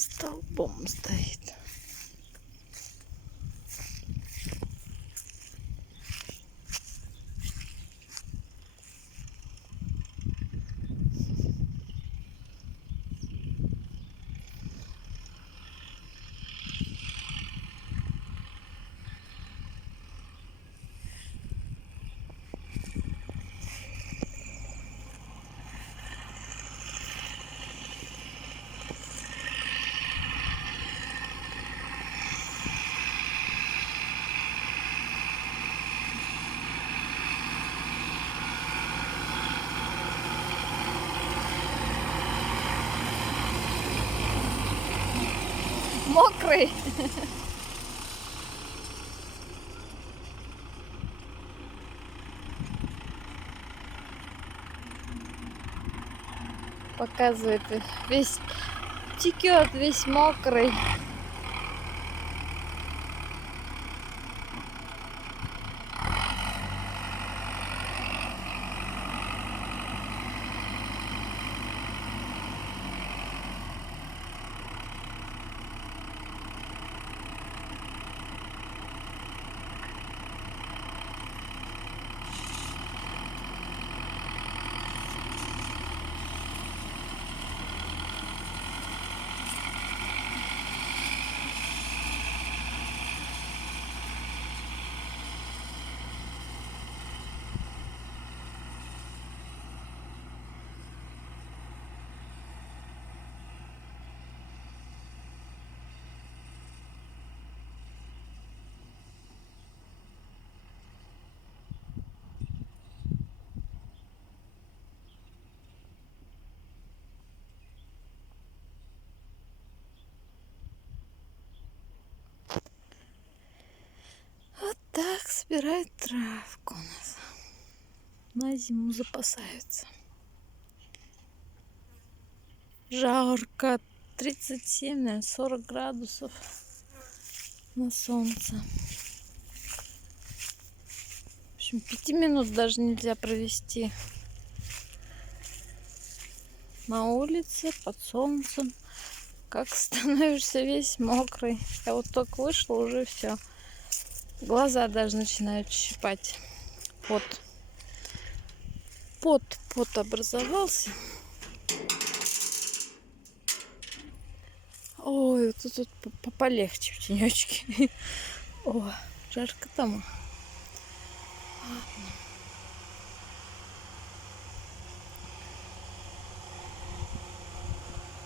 Столбом стоит. Мокрый. Показывает, весь текет, весь мокрый. Вот так собирают травку у нас. На зиму запасаются. Жарко. 37, наверное, 40 градусов на солнце. В общем, 5 минут даже нельзя провести на улице под солнцем. Как становишься весь мокрый. Я вот только вышла, уже все. Глаза даже начинают щипать. Пот образовался. Ой, вот тут полегче в тенечке. О, жарко там. Ладно.